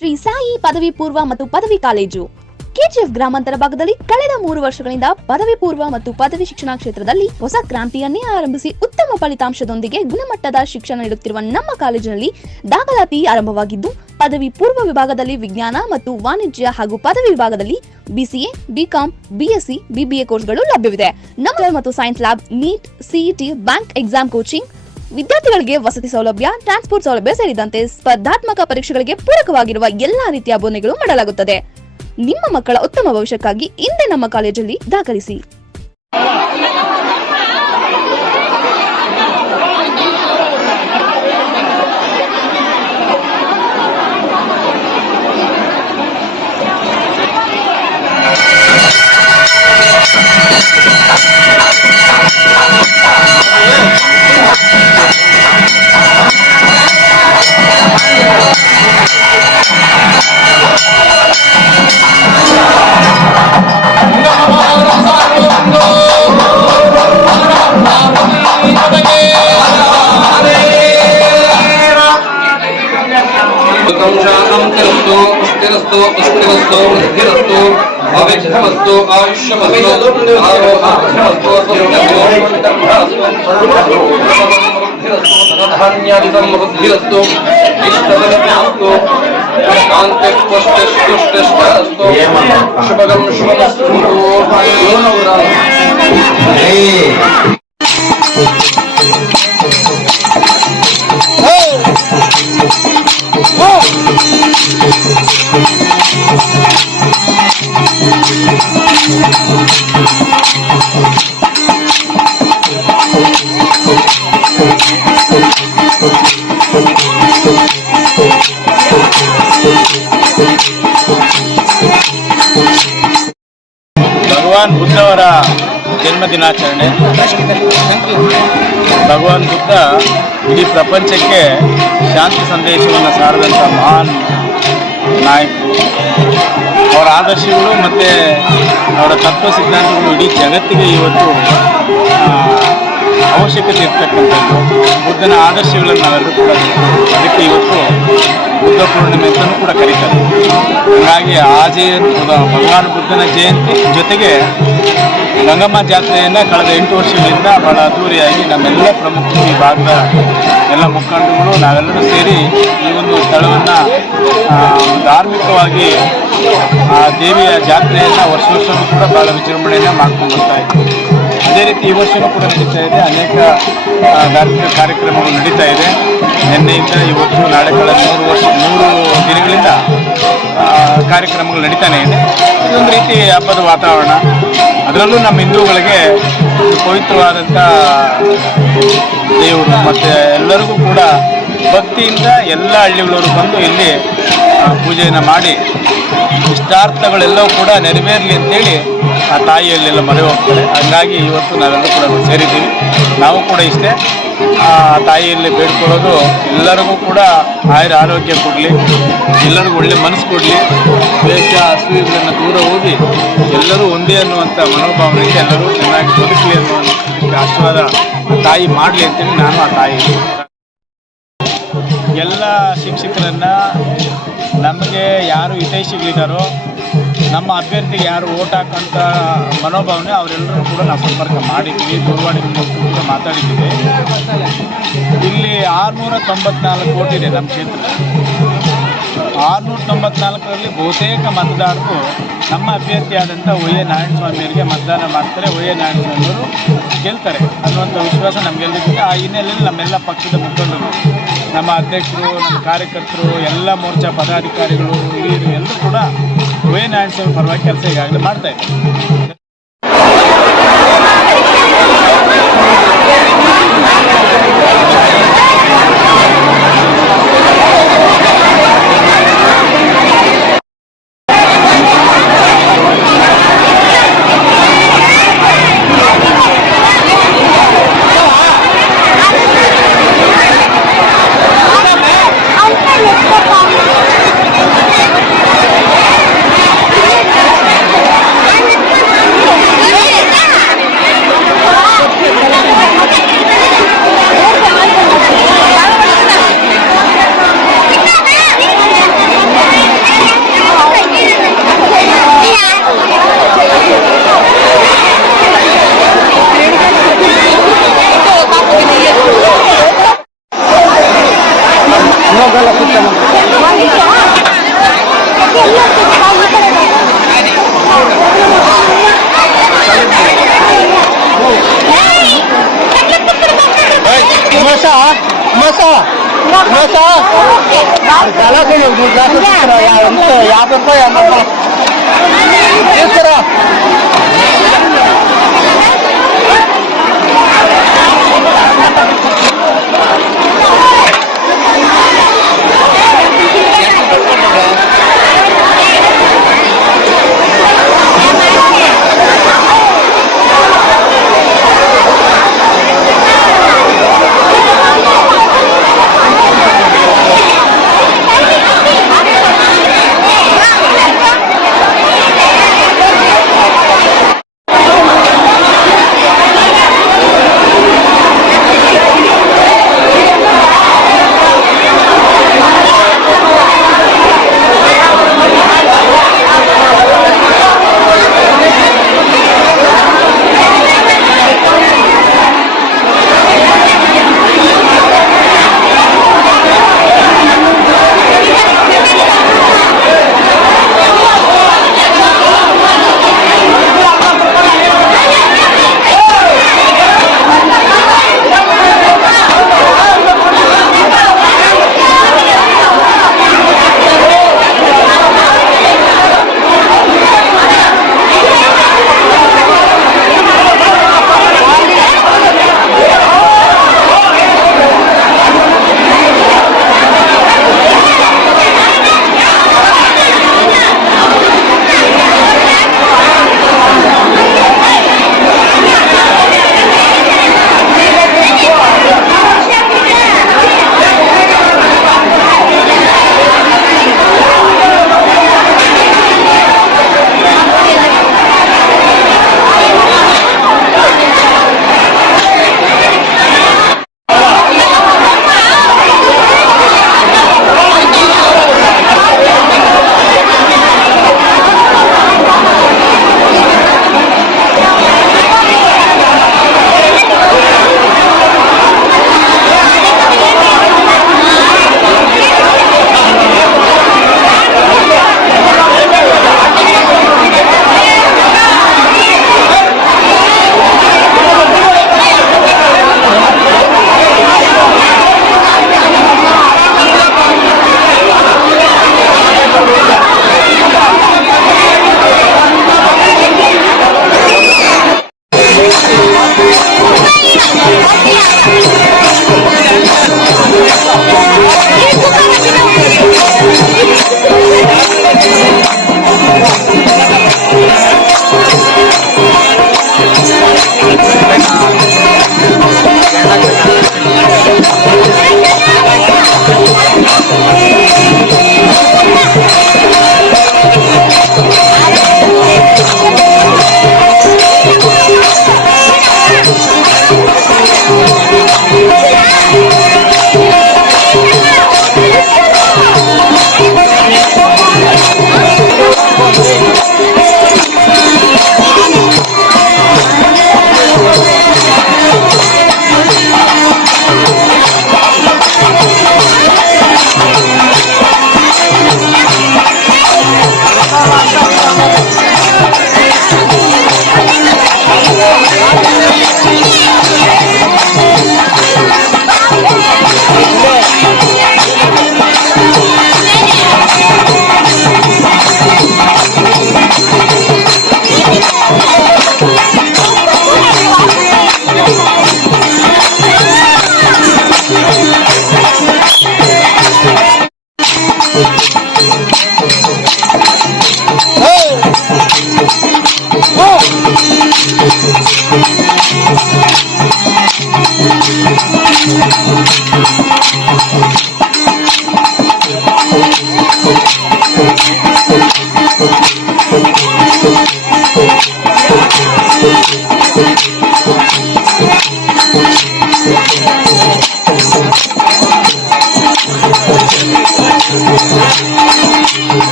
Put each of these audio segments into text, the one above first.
ಶ್ರೀ ಸಾಯಿ ಪದವಿ ಪೂರ್ವ ಮತ್ತು ಪದವಿ ಕಾಲೇಜು. ಕೆಜಿಎಫ್ ಗ್ರಾಮಾಂತರ ಭಾಗದಲ್ಲಿ ಕಳೆದ ಮೂರು ವರ್ಷಗಳಿಂದ ಪದವಿ ಪೂರ್ವ ಮತ್ತು ಪದವಿ ಶಿಕ್ಷಣ ಕ್ಷೇತ್ರದಲ್ಲಿ ಹೊಸ ಕ್ರಾಂತಿಯನ್ನೇ ಆರಂಭಿಸಿ ಉತ್ತಮ ಫಲಿತಾಂಶದೊಂದಿಗೆ ಗುಣಮಟ್ಟದ ಶಿಕ್ಷಣ ನೀಡುತ್ತಿರುವ ನಮ್ಮ ಕಾಲೇಜಿನಲ್ಲಿ ದಾಖಲಾತಿ ಆರಂಭವಾಗಿದ್ದು, ಪದವಿ ಪೂರ್ವ ವಿಭಾಗದಲ್ಲಿ ವಿಜ್ಞಾನ ಮತ್ತು ವಾಣಿಜ್ಯ ಹಾಗೂ ಪದವಿ ವಿಭಾಗದಲ್ಲಿ ಬಿಸಿಎ ಬಿಕಾಂ ಬಿಎಸ್ಸಿ ಬಿಬಿಎ ಕೋರ್ಸ್ಗಳು ಲಭ್ಯವಿದೆ. ನಮ್ಮ ಮತ್ತು science lab NEET CET bank exam coaching ವಿದ್ಯಾರ್ಥಿಗಳಿಗೆ ವಸತಿ ಸೌಲಭ್ಯ ಟ್ರಾನ್ಸ್ಪೋರ್ಟ್ ಸೌಲಭ್ಯ ಸೇರಿದಂತೆ ಸ್ಪರ್ಧಾತ್ಮಕ ಪರೀಕ್ಷೆಗಳಿಗೆ ಪೂರಕವಾಗಿರುವ ಎಲ್ಲಾ ರೀತಿಯ ಬೋನೆಗಳು ಮಾಡಲಾಗುತ್ತದೆ. ನಿಮ್ಮ ಮಕ್ಕಳ ಉತ್ತಮ ಭವಿಷ್ಯಕ್ಕಾಗಿ ಇಂದೇ ನಮ್ಮ ಕಾಲೇಜಲ್ಲಿ ದಾಖಲಿಸಿ. ധനമസ്തു പുഷ്ടിമസ്തു വൃദ്ധിരസ്തു അവിഘ്നമസ്തു ആയുഷ്യമസ്തു ആരോഗ്യമസ്തു ധനധാന്യാദിതം വൃദ്ധിരസ്തു ഇഷ്ടതമസ്തു കാന്തിഷ്ടുഷ്ടിഷ്ടു ശുഭകം ശുഭമസ്തു ಭಗವಾನ್ ಬುದ್ಧವರ ಜನ್ಮ ದಿನಾಚರಣೆ ಭಗವಾನ್ ಬುದ್ಧ ಇಡೀ ಪ್ರಪಂಚಕ್ಕೆ ಶಾಂತಿ ಸಂದೇಶವನ್ನು ಸಾರಿದಂಥ ಮಹಾನ್ ನಾಯಕರು. ಅವರ ಆದರ್ಶಗಳು ಮತ್ತು ಅವರ ತತ್ವ ಸಿದ್ಧಾಂತಗಳು ಇಡೀ ಜಗತ್ತಿಗೆ ಇವತ್ತು ಅವಶ್ಯಕತೆ ಇರ್ತಕ್ಕಂಥದ್ದು. ಬುದ್ಧನ ಆದರ್ಶಗಳನ್ನು ನಾವೆಲ್ಲರೂ ಕೂಡ ಅದಕ್ಕೆ ಇವತ್ತು ಬುದ್ಧ ಪೂರ್ಣಿಮೆ ಅಂತಲೂ ಕೂಡ ಕರೀತಾರೆ. ಹಾಗಾಗಿ ಆ ಜಯಂತಿ, ಭಗವಾನ್ ಬುದ್ಧನ ಜಯಂತಿ ಜೊತೆಗೆ ಗಂಗಮ್ಮ ಜಾತ್ರೆಯನ್ನು ಕಳೆದ ಎಂಟು ವರ್ಷಗಳಿಂದ ಬಹಳ ಅದ್ದೂರಿಯಾಗಿ ನಮ್ಮೆಲ್ಲ ಪ್ರಮುಖ ಈ ಭಾಗದ ಎಲ್ಲ ಮುಖಂಡರುಗಳು, ನಾವೆಲ್ಲರೂ ಸೇರಿ ಈ ಒಂದು ಸ್ಥಳವನ್ನು ಧಾರ್ಮಿಕವಾಗಿ, ಆ, ದೇವಿಯ ಜಾತ್ರೆಯನ್ನು ವರ್ಷ ವರ್ಷವೂ ಕೂಡ ಬಹಳ ವಿಜೃಂಭಣೆಯನ್ನು ಮಾಡ್ಕೊಂಡು ಬರ್ತಾ ಇದ್ದೀವಿ ಅದೇ ರೀತಿ ಈ ವರ್ಷವೂ ಕೂಡ ನಡೀತಾ ಇದೆ. ಅನೇಕ ಧಾರ್ಮಿಕ ಕಾರ್ಯಕ್ರಮಗಳು ನಡೀತಾ ಇದೆ. ನಿನ್ನೆಯಿಂದ ಇವತ್ತು ನಾಳೆ ಕಳೆದ ಮೂರು ವರ್ಷ, ಮೂರು ದಿನಗಳಿಂದ ಕಾರ್ಯಕ್ರಮಗಳು ನಡೀತಾನೆ ಇದೆ. ಇದೊಂದು ರೀತಿ ಹಬ್ಬದ ವಾತಾವರಣ. ಅದರಲ್ಲೂ ನಮ್ಮ ಹಿಂದೂಗಳಿಗೆ ಪವಿತ್ರವಾದಂಥ ದೇವರು. ಮತ್ತು ಎಲ್ಲರಿಗೂ ಕೂಡ ಭಕ್ತಿಯಿಂದ ಎಲ್ಲ ಹಳ್ಳಿಗಳವರು ಬಂದು ಇಲ್ಲಿ ಪೂಜೆಯನ್ನು ಮಾಡಿ ಇಷ್ಟಾರ್ಥಗಳೆಲ್ಲವೂ ಕೂಡ ನೆರವೇರಲಿ ಅಂತೇಳಿ ಆ ತಾಯಿಯಲ್ಲೆಲ್ಲ ಮರೆ ಹೋಗ್ತಾರೆ. ಹಂಗಾಗಿ ಇವತ್ತು ನಾವೆಲ್ಲರೂ ಕೂಡ ಸೇರಿದ್ದೀವಿ. ನಾವು ಕೂಡ ಇಷ್ಟೇ. ಆ ತಾಯಿಯಲ್ಲಿ ಬೇಡ್ಕೊಳ್ಳೋದು ಎಲ್ಲರಿಗೂ ಕೂಡ ಆಯುರ ಆರೋಗ್ಯ ಕೊಡಲಿ, ಎಲ್ಲರಿಗೂ ಒಳ್ಳೆ ಮನಸ್ಸು ಕೊಡಲಿ ದ್ವೇಷ ಅಸೂಯೆಗಳನ್ನು ದೂರ ಹೋಗಿ ಎಲ್ಲರೂ ಒಂದೇ ಅನ್ನುವಂಥ ಮನೋಭಾವನೆಗೆ ಎಲ್ಲರೂ ಚೆನ್ನಾಗಿ ಬದುಕಲಿ ಅನ್ನುವಂಥ ಆಶೀರ್ವಾದ ತಾಯಿ ಮಾಡಲಿ ಅಂತೇಳಿ ನಾನು ಆ ತಾಯಿ ಎಲ್ಲ ಶಿಕ್ಷಕರನ್ನ ನಮಗೆ ಯಾರು ಹಿತೈಷಿಗಳಿದ್ದಾರೋ ನಮ್ಮ ಅಭ್ಯರ್ಥಿಗೆ ಯಾರು ಓಟ್ ಹಾಕೋಂಥ ಮನೋಭಾವನೆ ಅವರೆಲ್ಲರೂ ಕೂಡ ನಾವು ಸಂಪರ್ಕ ಮಾಡಿದ್ದೀವಿ ದೂರವಾಣಿ ಕೂಡ ಮಾತಾಡಿದ್ದೀವಿ. ಇಲ್ಲಿ ಆರುನೂರ ತೊಂಬತ್ನಾಲ್ಕು ಓಟ್ ಇದೆ ನಮ್ಮ ಕ್ಷೇತ್ರ. ಆರುನೂರ ತೊಂಬತ್ನಾಲ್ಕರಲ್ಲಿ ಬಹುತೇಕ ಮತದಾರರು ನಮ್ಮ ಅಭ್ಯರ್ಥಿಯಾದಂಥ ಒ ಎ ನಾರಾಯಣಸ್ವಾಮಿಯವರಿಗೆ ಮತದಾನ ಮಾಡ್ತಾರೆ. ಒ ಎ ನಾರಾಯಣಸ್ವಾಮಿಯವರು ಗೆಲ್ತಾರೆ ಅನ್ನುವಂಥ ವಿಶ್ವಾಸ ನಮಗೆಲ್ಲರಿಗಿದೆ ಆ ಹಿನ್ನೆಲೆಯಲ್ಲಿ ನಮ್ಮೆಲ್ಲ ಪಕ್ಷದ ಮುಖಂಡರು ನಮ್ಮ ಅಧ್ಯಕ್ಷರು, ನಮ್ಮ ಕಾರ್ಯಕರ್ತರು, ಎಲ್ಲ ಮೋರ್ಚಾ ಪದಾಧಿಕಾರಿಗಳು, ಹಿರಿಯರು ಎಲ್ಲರೂ ಕೂಡ ವೇನ್ ನಾರಾಯಣಸ್ವಾಮಿ ಪರವಾಗಿ ಕೆಲಸ ಈಗಾಗಲೇ ಮಾಡ್ತಾ 对呀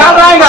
రామయ్య